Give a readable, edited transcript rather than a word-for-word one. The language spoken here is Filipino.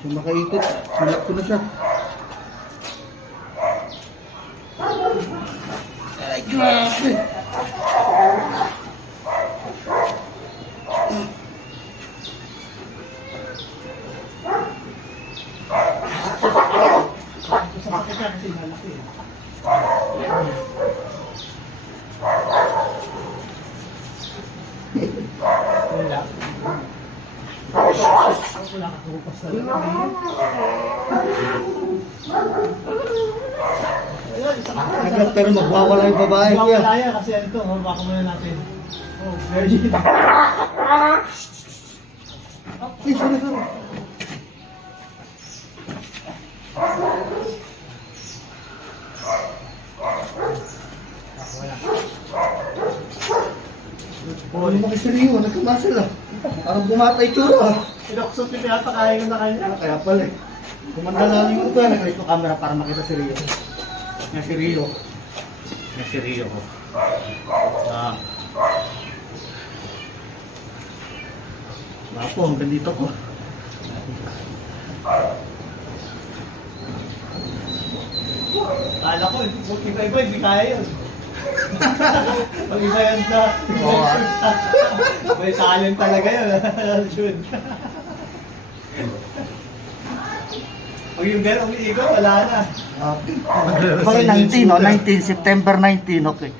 Yung makaikot, sinap ko na siya. Ay, grabe! Sakit ka kasi malaki. Wala. Wala ka tupas sa Agad pero magwawala yung babae ko yan. Wala yan kasi ito, baka muna natin. Oh, virgin. Ay, sorry. Ano naman kasi rin yun, nagkamasal ah. Parang bumata yung tsura ah. Pinakusot yung pinapakain ko sa kanya. Kaya pala eh. Kumanda namin ko ito, nag-raise ko camera para makita si Rio. Yan si Rio. Yan si Rio. Ah. Bapo, hanggang dito ko. Kala ko, iba-iba, hindi kaya yun. Pag-iba yan sa... Oo, May talent talaga yun. Jun. Pag yung gano'n umiigot, wala na. Okay. Bakit 19, no? 19, September 19, okay.